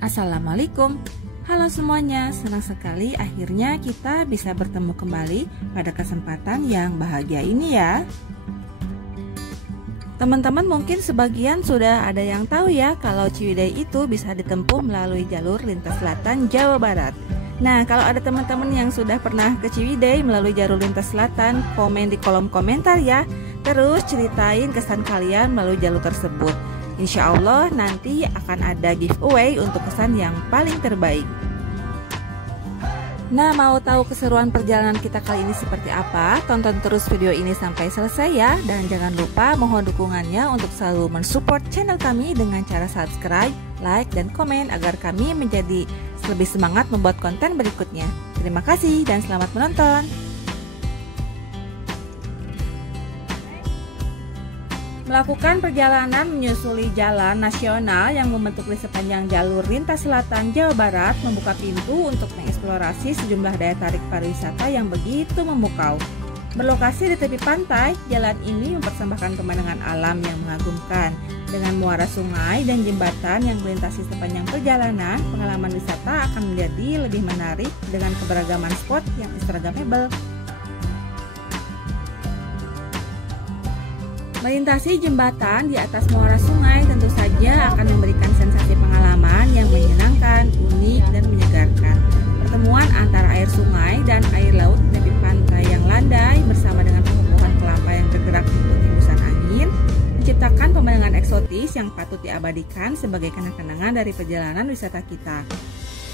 Assalamualaikum. Halo semuanya, senang sekali akhirnya kita bisa bertemu kembali pada kesempatan yang bahagia ini ya. Teman-teman mungkin sebagian sudah ada yang tahu ya kalau Ciwidey itu bisa ditempuh melalui jalur lintas selatan Jawa Barat. Nah, kalau ada teman-teman yang sudah pernah ke Ciwidey melalui jalur lintas selatan, komen di kolom komentar ya. Terus ceritain kesan kalian melalui jalur tersebut. Insya Allah nanti akan ada giveaway untuk kesan yang paling terbaik. Nah, mau tahu keseruan perjalanan kita kali ini seperti apa? Tonton terus video ini sampai selesai ya. Dan jangan lupa mohon dukungannya untuk selalu mensupport channel kami dengan cara subscribe, like, dan komen agar kami menjadi lebih semangat membuat konten berikutnya. Terima kasih dan selamat menonton. Melakukan perjalanan menyusuri jalan nasional yang membentuk di sepanjang jalur lintas selatan Jawa Barat membuka pintu untuk mengeksplorasi sejumlah daya tarik pariwisata yang begitu memukau. Berlokasi di tepi pantai, jalan ini mempersembahkan pemandangan alam yang mengagumkan. Dengan muara sungai dan jembatan yang melintasi sepanjang perjalanan, pengalaman wisata akan menjadi lebih menarik dengan keberagaman spot yang instagramable. Melintasi jembatan di atas muara sungai tentu saja akan memberikan sensasi pengalaman yang menyenangkan, unik, dan menyegarkan. Pertemuan antara air sungai dan air laut di tepi pantai yang landai bersama dengan pohon kelapa yang bergerak mengikuti hembusan angin menciptakan pemandangan eksotis yang patut diabadikan sebagai kenang-kenangan dari perjalanan wisata kita.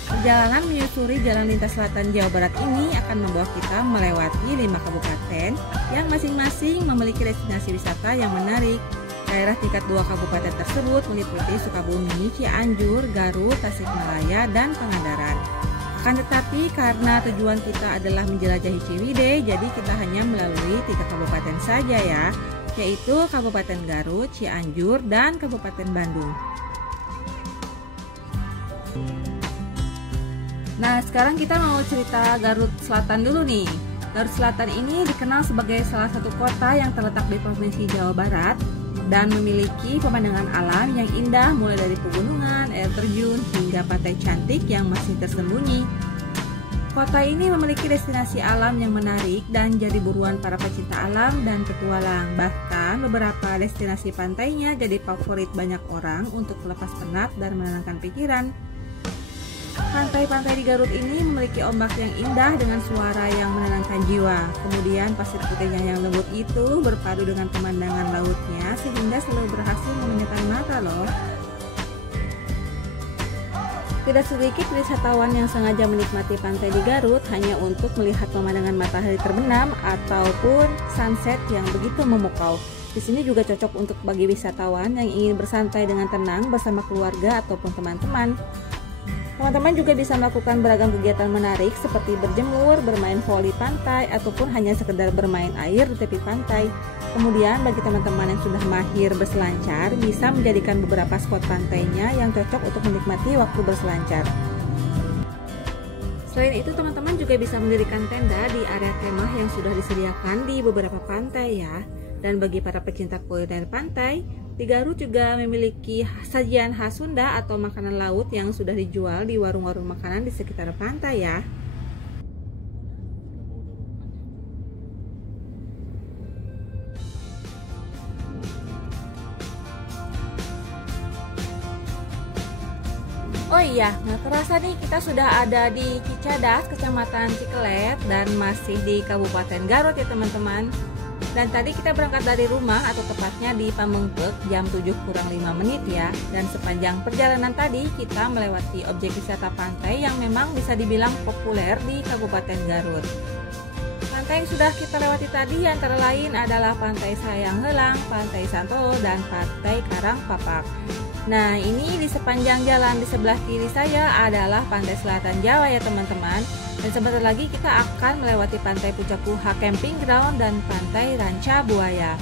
Perjalanan menyusuri jalan lintas selatan Jawa Barat ini akan membawa kita melewati 5 kabupaten yang masing-masing memiliki destinasi wisata yang menarik. Daerah tingkat 2 kabupaten tersebut meliputi Sukabumi, Cianjur, Garut, Tasikmalaya, dan Pangandaran. Akan tetapi karena tujuan kita adalah menjelajahi Ciwidey, jadi kita hanya melalui 3 kabupaten saja ya, yaitu Kabupaten Garut, Cianjur, dan Kabupaten Bandung. Nah, sekarang kita mau cerita Garut Selatan dulu nih. Garut Selatan ini dikenal sebagai salah satu kota yang terletak di Provinsi Jawa Barat dan memiliki pemandangan alam yang indah mulai dari pegunungan, air terjun, hingga pantai cantik yang masih tersembunyi. Kota ini memiliki destinasi alam yang menarik dan jadi buruan para pecinta alam dan petualang. Bahkan beberapa destinasi pantainya jadi favorit banyak orang untuk melepas penat dan menenangkan pikiran. Pantai-pantai di Garut ini memiliki ombak yang indah dengan suara yang menenangkan jiwa. Kemudian pasir putihnya yang lembut itu berpadu dengan pemandangan lautnya sehingga selalu berhasil memenyetan mata loh. Tidak sedikit wisatawan yang sengaja menikmati pantai di Garut hanya untuk melihat pemandangan matahari terbenam ataupun sunset yang begitu memukau. Di sini juga cocok untuk bagi wisatawan yang ingin bersantai dengan tenang bersama keluarga ataupun teman-teman. Teman-teman juga bisa melakukan beragam kegiatan menarik seperti berjemur, bermain voli pantai, ataupun hanya sekedar bermain air di tepi pantai. Kemudian bagi teman-teman yang sudah mahir berselancar, bisa menjadikan beberapa spot pantainya yang cocok untuk menikmati waktu berselancar. Selain itu, teman-teman juga bisa mendirikan tenda di area kemah yang sudah disediakan di beberapa pantai ya. Dan bagi para pecinta kuliner pantai, di Garut juga memiliki sajian khas Sunda atau makanan laut yang sudah dijual di warung-warung makanan di sekitar pantai ya. Oh iya, nggak kerasa nih kita sudah ada di Cicadas, Kecamatan Cikelet, dan masih di Kabupaten Garut ya teman-teman. Dan tadi kita berangkat dari rumah atau tepatnya di Pamengpeuk jam 7:05 ya. Dan sepanjang perjalanan tadi kita melewati objek wisata pantai yang memang bisa dibilang populer di Kabupaten Garut. Pantai yang sudah kita lewati tadi antara lain adalah Pantai Sayang Heulang, Pantai Santolo, dan Pantai Karangpapak. Nah, ini di sepanjang jalan di sebelah kiri saya adalah Pantai Selatan Jawa ya teman-teman. Dan sebentar lagi kita akan melewati Pantai Puncak Kuha Camping Ground dan Pantai Ranca Buaya.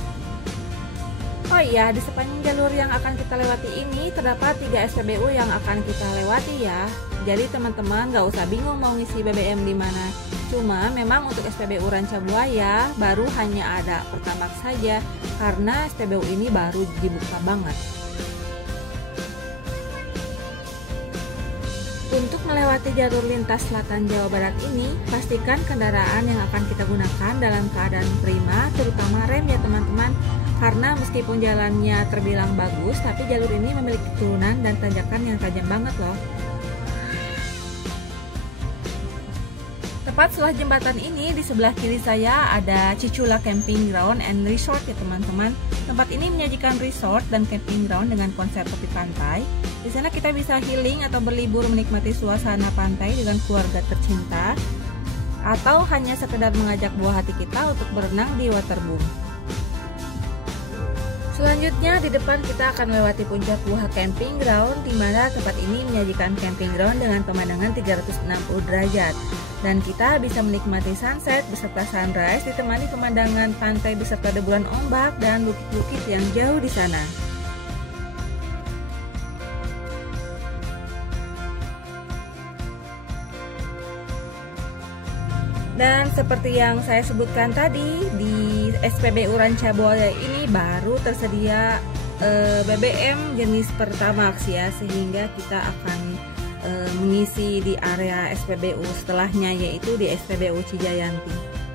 Oh iya, di sepanjang jalur yang akan kita lewati ini terdapat 3 SPBU yang akan kita lewati ya. Jadi teman-teman gak usah bingung mau ngisi BBM di mana. Cuma memang untuk SPBU Ranca Buaya baru hanya ada Pertamax saja karena SPBU ini baru dibuka banget. Untuk melewati jalur lintas selatan Jawa Barat ini, pastikan kendaraan yang akan kita gunakan dalam keadaan prima, terutama rem ya teman-teman. Karena meskipun jalannya terbilang bagus, tapi jalur ini memiliki turunan dan tanjakan yang tajam banget loh. Tepat setelah jembatan ini, di sebelah kiri saya ada Cicula Camping Ground and Resort ya teman-teman. Tempat ini menyajikan resort dan camping ground dengan konsep tepi pantai. Di sana kita bisa healing atau berlibur menikmati suasana pantai dengan keluarga tercinta, atau hanya sekedar mengajak buah hati kita untuk berenang di waterboom. Selanjutnya di depan kita akan melewati puncak Buha Camping Ground, di mana tempat ini menyajikan camping ground dengan pemandangan 360 derajat. Dan kita bisa menikmati sunset beserta sunrise ditemani pemandangan pantai beserta deburan ombak dan bukit-bukit yang jauh di sana. Dan seperti yang saya sebutkan tadi, di SPBU Rancabuaya ini baru tersedia BBM jenis Pertamax ya, sehingga kita akan mengisi di area SPBU setelahnya, yaitu di SPBU Cijayanti.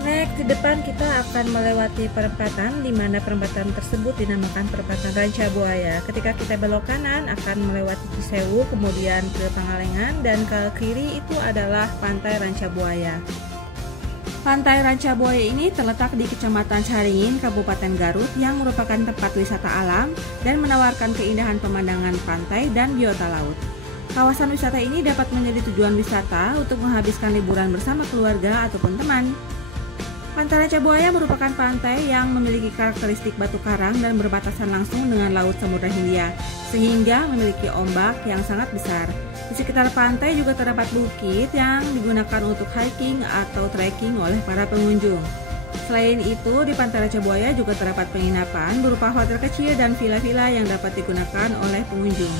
Next, di depan kita akan melewati perempatan, di mana perempatan tersebut dinamakan perempatan Rancabuaya. Ketika kita belok kanan akan melewati Cisewu, kemudian ke Pangalengan, dan ke kiri itu adalah Pantai Rancabuaya. Pantai Rancabuaya ini terletak di Kecamatan Caringin, Kabupaten Garut, yang merupakan tempat wisata alam dan menawarkan keindahan pemandangan pantai dan biota laut. Kawasan wisata ini dapat menjadi tujuan wisata untuk menghabiskan liburan bersama keluarga ataupun teman. Pantai Rancabuaya merupakan pantai yang memiliki karakteristik batu karang dan berbatasan langsung dengan Laut Samudra Hindia, sehingga memiliki ombak yang sangat besar. Di sekitar pantai juga terdapat bukit yang digunakan untuk hiking atau trekking oleh para pengunjung. Selain itu, di Pantai Rancabuaya juga terdapat penginapan berupa hotel kecil dan villa-villa yang dapat digunakan oleh pengunjung.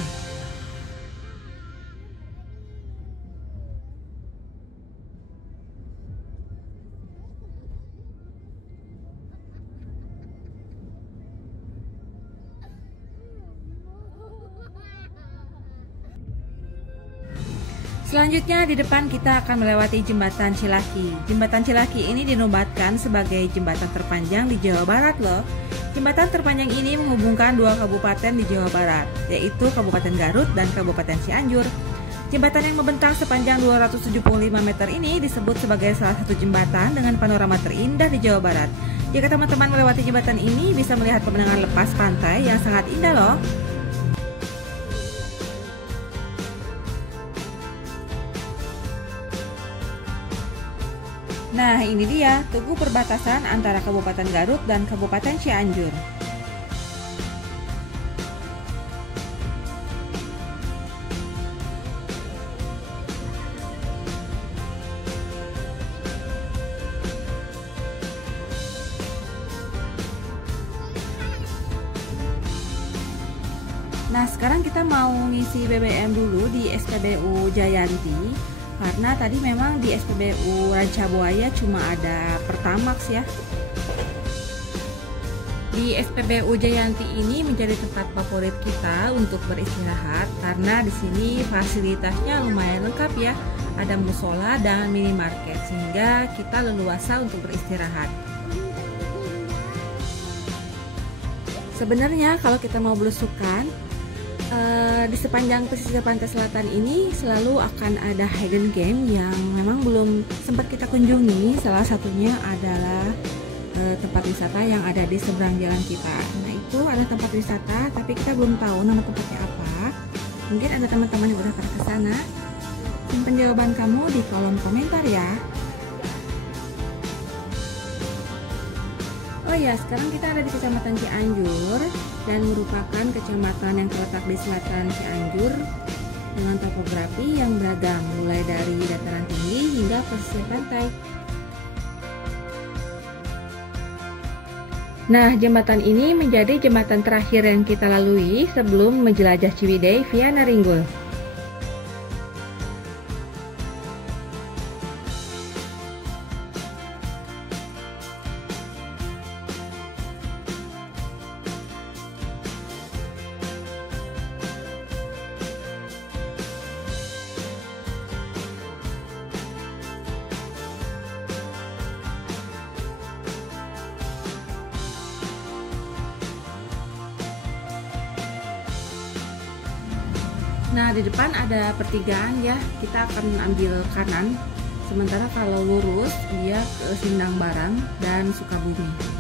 Selanjutnya di depan kita akan melewati Jembatan Cilaki. Jembatan Cilaki ini dinobatkan sebagai jembatan terpanjang di Jawa Barat loh. Jembatan terpanjang ini menghubungkan dua kabupaten di Jawa Barat, yaitu Kabupaten Garut dan Kabupaten Cianjur. Jembatan yang membentang sepanjang 275 meter ini disebut sebagai salah satu jembatan dengan panorama terindah di Jawa Barat. Jika teman-teman melewati jembatan ini bisa melihat pemandangan lepas pantai yang sangat indah loh. Nah, ini dia tugu perbatasan antara Kabupaten Garut dan Kabupaten Cianjur. Nah, sekarang kita mau ngisi BBM dulu di SPBU Jayanti. Karena tadi memang di SPBU Rancabuaya cuma ada Pertamax ya. Di SPBU Jayanti ini menjadi tempat favorit kita untuk beristirahat karena di sini fasilitasnya lumayan lengkap ya. Ada musola dan minimarket sehingga kita leluasa untuk beristirahat. Sebenarnya kalau kita mau belusukan, di sepanjang pesisir pantai selatan ini selalu akan ada hidden game yang memang belum sempat kita kunjungi. Salah satunya adalah tempat wisata yang ada di seberang jalan kita. Nah, itu ada tempat wisata tapi kita belum tahu nama tempatnya apa. Mungkin ada teman-teman yang udah pernah ke sana. Simpan jawaban kamu di kolom komentar ya. Oh ya, sekarang kita ada di Kecamatan Cianjur dan merupakan kecamatan yang terletak di selatan Cianjur dengan topografi yang beragam, mulai dari dataran tinggi hingga pesisir pantai. Nah, jembatan ini menjadi jembatan terakhir yang kita lalui sebelum menjelajah Ciwidey via Naringgul. Nah, di depan ada pertigaan ya, kita akan ambil kanan. Sementara kalau lurus dia ke Sindang Barang dan Sukabumi.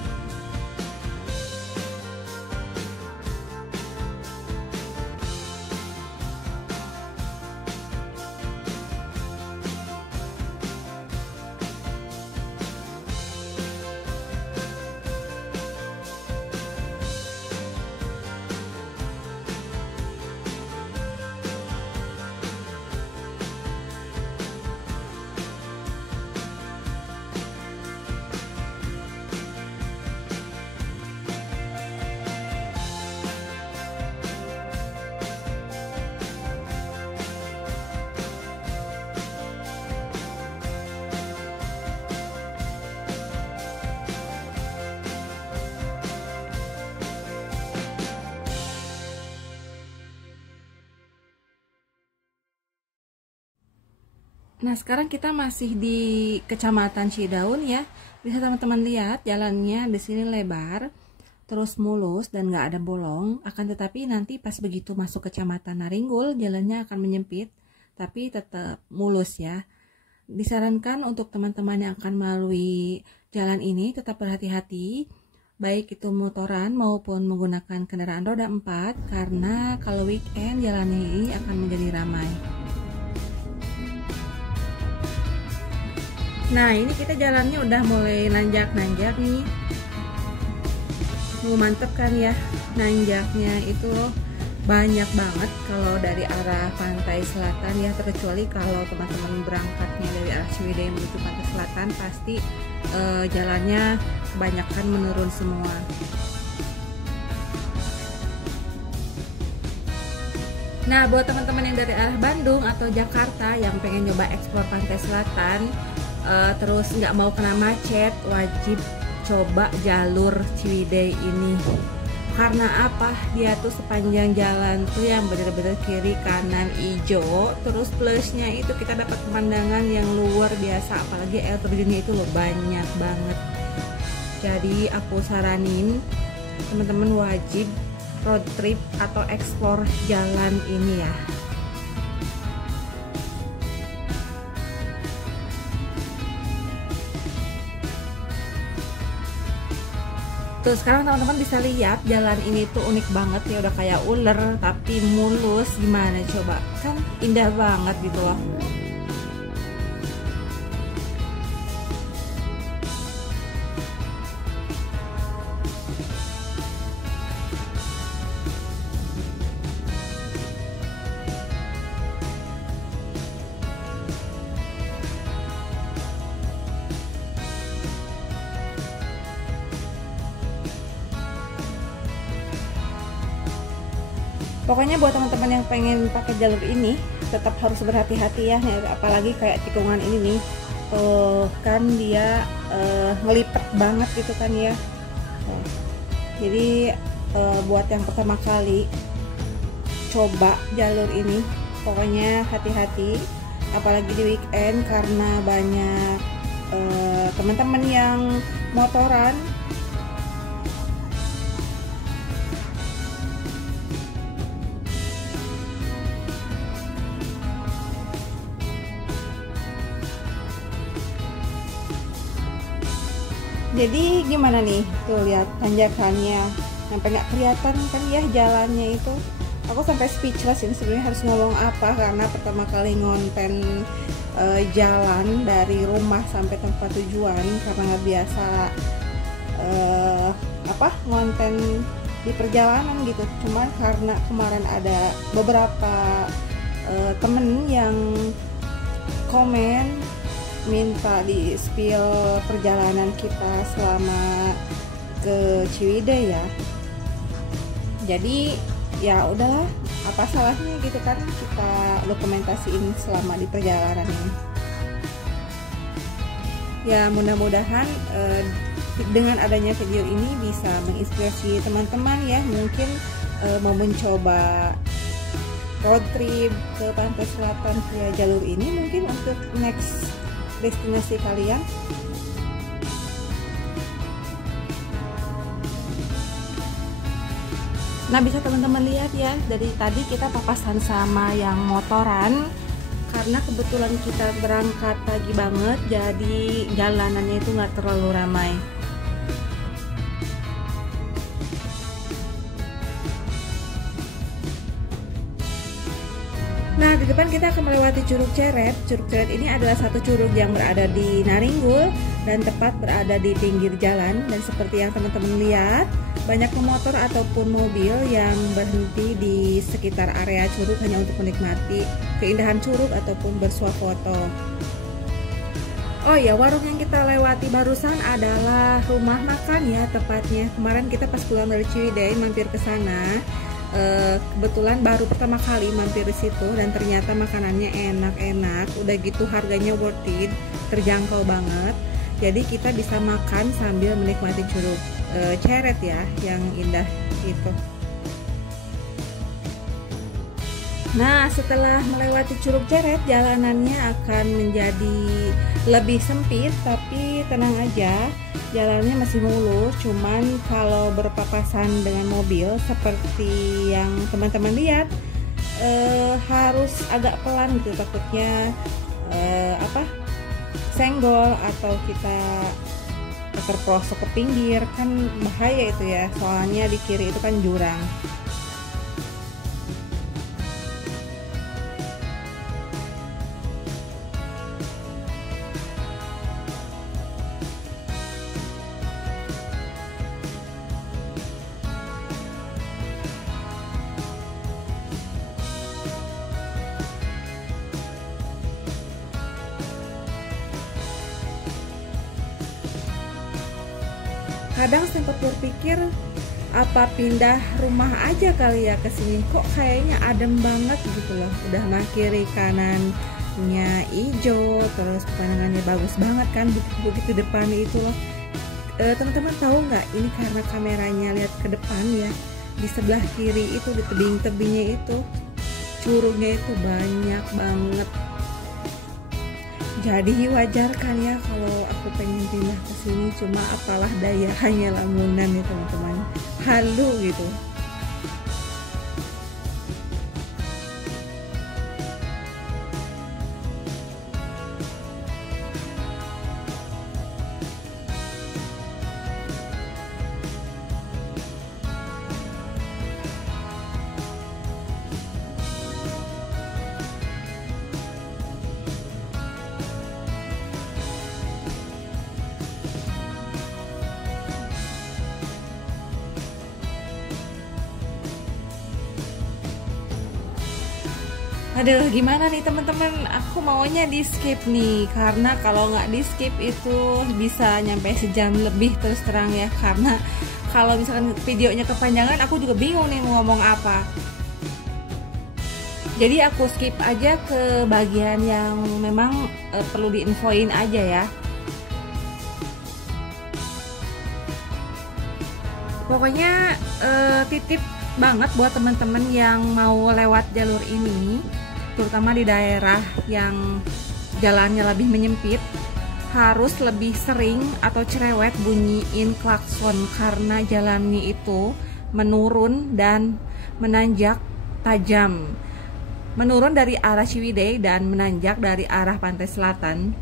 Nah, sekarang kita masih di Kecamatan Cidaun ya. Bisa teman-teman lihat jalannya di sini lebar, terus mulus dan nggak ada bolong. Akan tetapi nanti pas begitu masuk Kecamatan Naringgul, jalannya akan menyempit, tapi tetap mulus ya. Disarankan untuk teman-teman yang akan melalui jalan ini tetap berhati-hati, baik itu motoran maupun menggunakan kendaraan roda 4, karena kalau weekend jalan ini akan menjadi ramai. Nah, ini kita jalannya udah mulai nanjak-nanjak nih. Mantep kan ya, nanjaknya itu banyak banget kalau dari arah pantai selatan ya, terkecuali kalau teman-teman berangkatnya dari arah Ciwidey menuju pantai selatan, pasti jalannya kebanyakan menurun semua. Nah, buat teman-teman yang dari arah Bandung atau Jakarta yang pengen nyoba eksplor pantai selatan, terus nggak mau kena macet, wajib coba jalur Ciwidey ini. Karena apa? Dia tuh sepanjang jalan tuh yang bener-bener kiri kanan hijau, terus plusnya itu kita dapat pemandangan yang luar biasa, apalagi air terjunnya itu loh banyak banget. Jadi aku saranin teman-teman wajib road trip atau explore jalan ini ya. Tuh, sekarang teman-teman bisa lihat jalan ini tuh unik banget ya, udah kayak ular tapi mulus. Gimana coba, kan indah banget gitu loh. Pokoknya buat teman-teman yang pengen pakai jalur ini tetap harus berhati-hati ya, apalagi kayak tikungan ini nih, kan dia ngelipet banget gitu kan ya. Jadi buat yang pertama kali coba jalur ini, pokoknya hati-hati, apalagi di weekend karena banyak teman-teman yang motoran. Jadi gimana nih, tuh lihat tanjakannya, sampai nggak kelihatan kan ya jalannya itu. Aku sampai speechless ini, sebenarnya harus ngomong apa, karena pertama kali ngonten jalan dari rumah sampai tempat tujuan, karena nggak biasa ngonten di perjalanan gitu. Cuman karena kemarin ada beberapa temen yang komen minta di spill perjalanan kita selama ke Ciwidey ya. Jadi ya udahlah, apa salahnya gitu kan kita dokumentasiin selama di perjalanan ini. Ya mudah-mudahan dengan adanya video ini bisa menginspirasi teman-teman ya, mungkin mau mencoba road trip ke pantai selatan via jalur ini mungkin untuk next destinasi kalian. Nah, bisa teman-teman lihat ya, dari tadi kita papasan sama yang motoran karena kebetulan kita berangkat pagi banget, jadi jalanannya itu nggak terlalu ramai. Nah, di depan kita akan melewati Curug Ceret. Curug Ceret ini adalah satu curug yang berada di Naringgul dan tepat berada di pinggir jalan. Dan seperti yang teman-teman lihat, banyak pemotor ataupun mobil yang berhenti di sekitar area curug hanya untuk menikmati keindahan curug ataupun bersuah foto. Oh ya, warung yang kita lewati barusan adalah rumah makan ya tepatnya. Kemarin kita pas pulang dari Ciwidey mampir ke sana. Kebetulan baru pertama kali mampir di situ dan ternyata makanannya enak-enak, udah gitu harganya worth it, terjangkau banget. Jadi kita bisa makan sambil menikmati Curug Ceret ya, yang indah itu. Nah, setelah melewati Curug Ceret, jalanannya akan menjadi lebih sempit, tapi tenang aja, jalannya masih mulus. Cuman kalau berpapasan dengan mobil seperti yang teman-teman lihat, harus agak pelan gitu, takutnya senggol atau kita terperosok ke pinggir, kan bahaya itu ya, soalnya di kiri itu kan jurang. Kadang sempat berpikir apa pindah rumah aja kali ya ke sini, kok kayaknya adem banget gitu loh. Udah mah kiri kanannya hijau, terus pemandangannya bagus banget kan, bukit-bukit di depan itu loh. Teman-teman tahu nggak, ini karena kameranya lihat ke depan ya, di sebelah kiri itu di tebing-tebingnya itu curugnya itu banyak banget. Jadi wajar kan ya kalau aku pengen pindah ke sini, cuma apalah daya, hanya lamunan ya teman-teman, halu gitu. Aduh, gimana nih teman-teman, aku maunya di skip nih, karena kalau nggak di skip itu bisa nyampe sejam lebih terus terang ya, karena kalau misalkan videonya kepanjangan aku juga bingung nih mau ngomong apa. Jadi aku skip aja ke bagian yang memang perlu diinfoin aja ya. Pokoknya titip banget buat teman-teman yang mau lewat jalur ini, terutama di daerah yang jalannya lebih menyempit, harus lebih sering atau cerewet bunyiin klakson, karena jalannya itu menurun dan menanjak tajam. Menurun dari arah Ciwidey dan menanjak dari arah pantai selatan.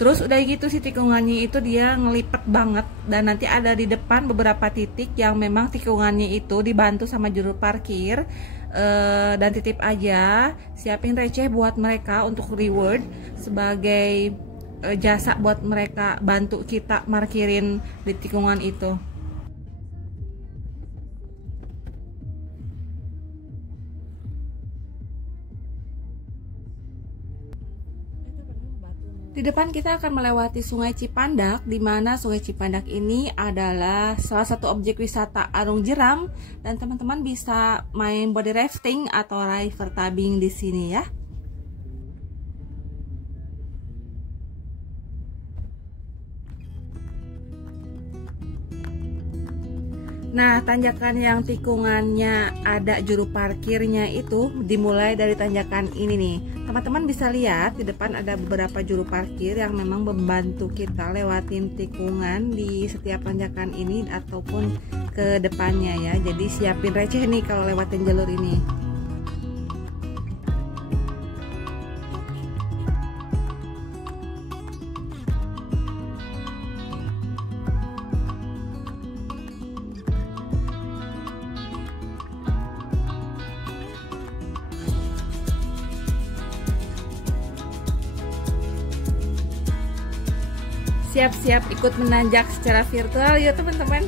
Terus udah gitu sih tikungannya itu dia ngelipet banget, dan nanti ada di depan beberapa titik yang memang tikungannya itu dibantu sama juru parkir. Dan titip aja, siapin receh buat mereka untuk reward sebagai jasa buat mereka bantu kita parkirin di tikungan itu. Di depan kita akan melewati Sungai Cipandak, di mana Sungai Cipandak ini adalah salah satu objek wisata Arung Jeram, dan teman-teman bisa main body rafting atau river tubing di sini ya. Nah, tanjakan yang tikungannya ada juru parkirnya itu dimulai dari tanjakan ini nih. Teman-teman bisa lihat di depan ada beberapa juru parkir yang memang membantu kita lewatin tikungan di setiap tanjakan ini ataupun ke depannya ya. Jadi siapin receh nih kalau lewatin jalur ini. Siap-siap ikut menanjak secara virtual ya teman-teman.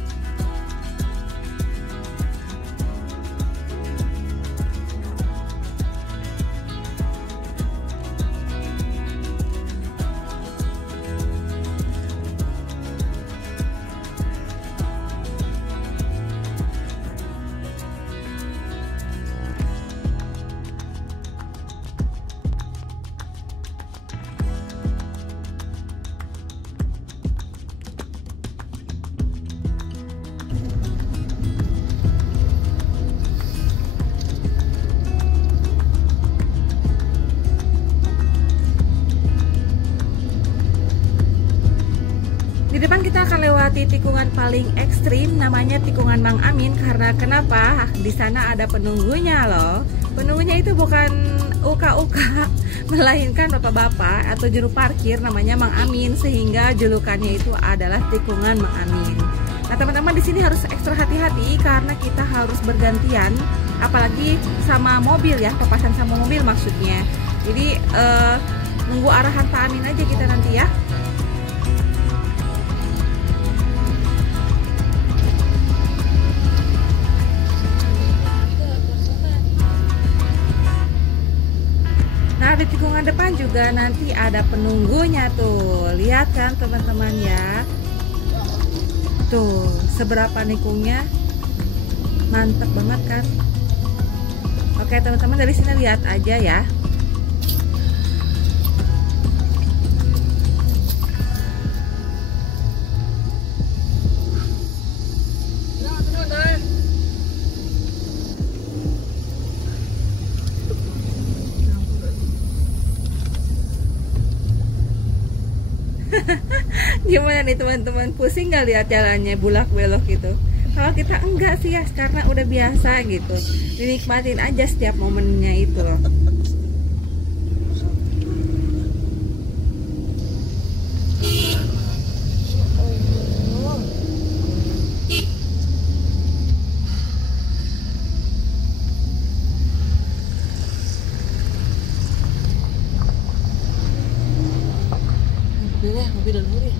Di depan kita akan lewati tikungan paling ekstrim, namanya tikungan Mang Amin. Karena kenapa? Di sana ada penunggunya loh. Penunggunya itu bukan uka-uka, melainkan bapak-bapak atau juru parkir namanya Mang Amin, sehingga julukannya itu adalah tikungan Mang Amin. Nah teman-teman, di sini harus ekstra hati-hati karena kita harus bergantian, apalagi sama mobil ya, papasan sama mobil maksudnya. Jadi nunggu arahan Pak Amin aja kita nanti ya. Nah, di tikungan depan juga nanti ada penunggunya tuh. Lihat kan teman-teman ya. Tuh, seberapa nikungnya. Mantep banget kan. Oke, teman-teman, dari sini lihat aja ya. Gimana nih teman-teman, pusing nggak lihat jalannya bulak belok gitu? Kalau kita enggak sih ya, karena udah biasa gitu. Dinikmatin aja setiap momennya itu loh. Mobil dan murid.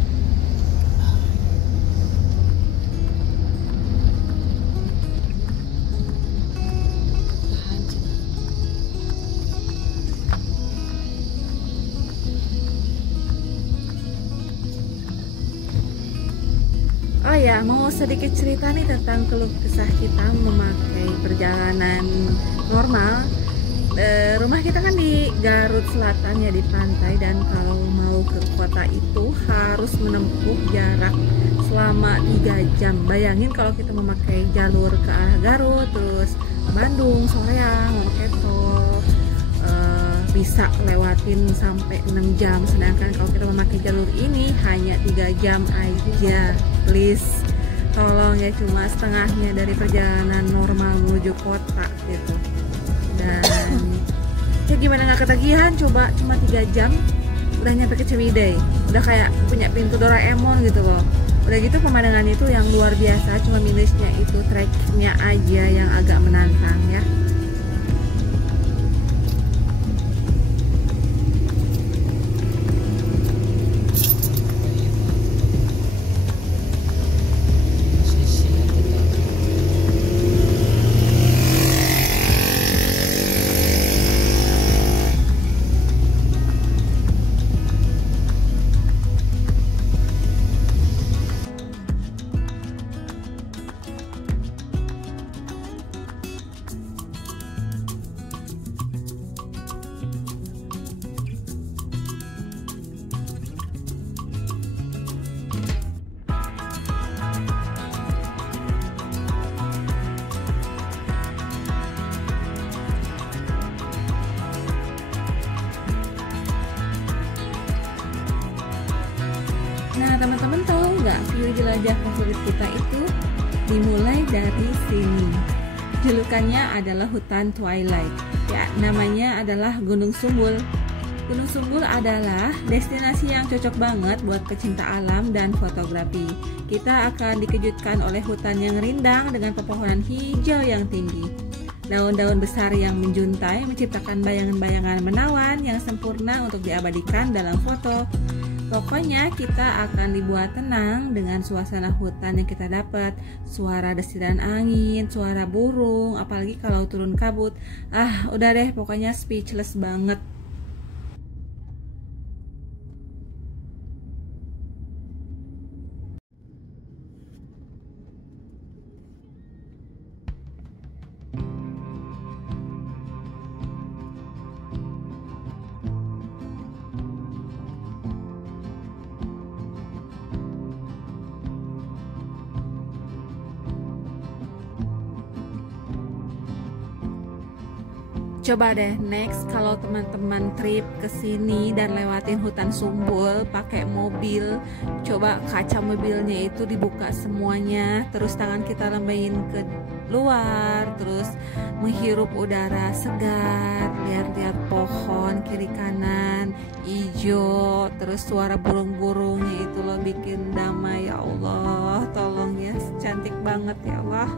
Oh ya, mau sedikit cerita nih tentang keluh kesah kita memakai perjalanan normal. Rumah kita kan di Garut Selatan ya, di pantai, dan kalau mau ke kota itu harus menempuh jarak selama 3 jam. Bayangin kalau kita memakai jalur ke arah Garut, terus Bandung, Soreang, memakai tol, bisa lewatin sampai 6 jam. Sedangkan kalau kita memakai jalur ini hanya 3 jam aja. Please, tolong ya, cuma setengahnya dari perjalanan normal menuju kota gitu. Dan ya gimana nggak ketagihan, coba cuma 3 jam udah nyampe ke Ciwidey, udah kayak punya pintu Doraemon gitu loh. Udah gitu pemandangan itu yang luar biasa, cuma minusnya itu treknya aja yang agak menantang ya. Nah, teman-teman tahu nggak view jelajah favorit kita itu dimulai dari sini. Julukannya adalah hutan Twilight. Ya, namanya adalah Gunung Sumbul. Gunung Sumbul adalah destinasi yang cocok banget buat pecinta alam dan fotografi. Kita akan dikejutkan oleh hutan yang rindang dengan pepohonan hijau yang tinggi. Daun-daun besar yang menjuntai menciptakan bayangan-bayangan menawan yang sempurna untuk diabadikan dalam foto. Pokoknya kita akan dibuat tenang dengan suasana hutan yang kita dapat. Suara desiran angin, suara burung, apalagi kalau turun kabut. Udah deh, pokoknya speechless banget. Coba deh next kalau teman-teman trip ke sini dan lewatin hutan Sumbul pakai mobil, coba kaca mobilnya itu dibuka semuanya, terus tangan kita lembain ke luar, terus menghirup udara segar, lihat-lihat pohon kiri kanan hijau, terus suara burung-burungnya itu loh bikin damai. Ya Allah, tolong ya, cantik banget ya Allah.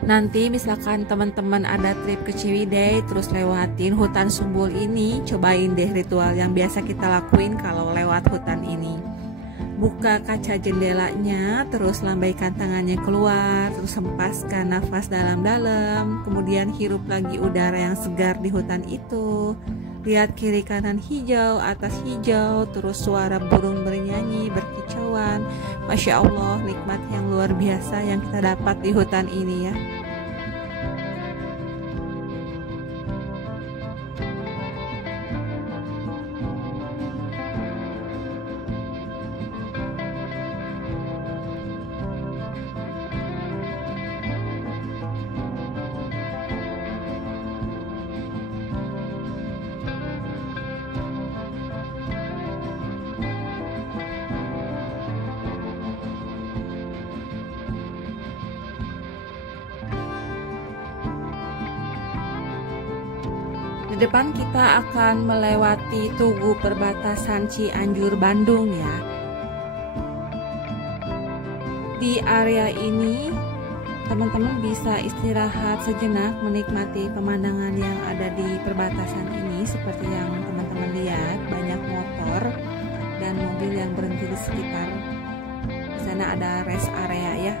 Nanti misalkan teman-teman ada trip ke Ciwidey terus lewatin hutan Sumbul ini, cobain deh ritual yang biasa kita lakuin kalau lewat hutan ini. Buka kaca jendelanya, terus lambaikan tangannya keluar, terus hempaskan nafas dalam-dalam, kemudian hirup lagi udara yang segar di hutan itu. Lihat kiri kanan hijau, atas hijau, terus suara burung bernyanyi, berkicauan. Masya Allah, nikmat yang luar biasa yang kita dapat di hutan ini ya. Di depan kita akan melewati tugu perbatasan Cianjur Bandung ya. Di area ini teman-teman bisa istirahat sejenak menikmati pemandangan yang ada di perbatasan ini. Seperti yang teman-teman lihat, banyak motor dan mobil yang berhenti di sekitar. Di sana ada rest area ya.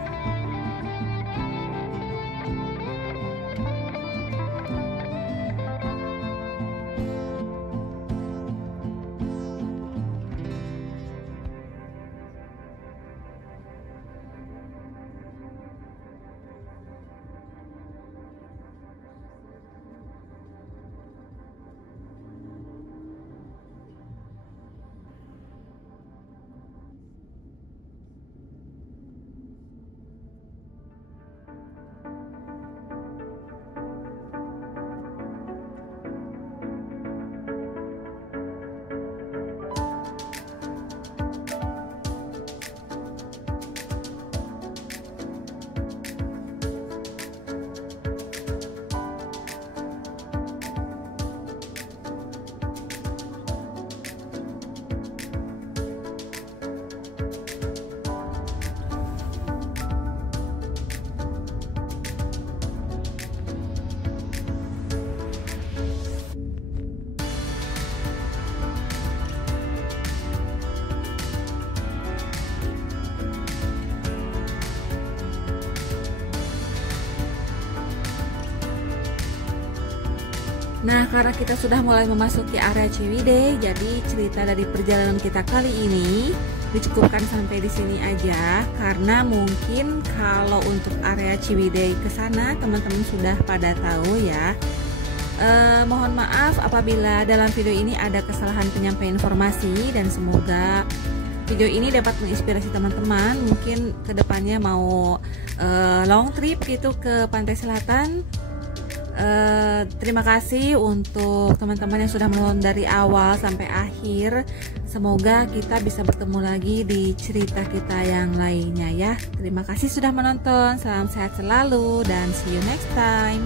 Nah, karena kita sudah mulai memasuki area Ciwidey, jadi cerita dari perjalanan kita kali ini dicukupkan sampai di sini aja. Karena mungkin kalau untuk area Ciwidey ke sana teman-teman sudah pada tahu ya. Mohon maaf apabila dalam video ini ada kesalahan penyampaian informasi, dan semoga video ini dapat menginspirasi teman-teman mungkin kedepannya mau long trip gitu ke Pantai Selatan. Terima kasih untuk teman-teman yang sudah menonton dari awal sampai akhir. Semoga kita bisa bertemu lagi di cerita kita yang lainnya ya. Terima kasih sudah menonton. Salam sehat selalu dan see you next time.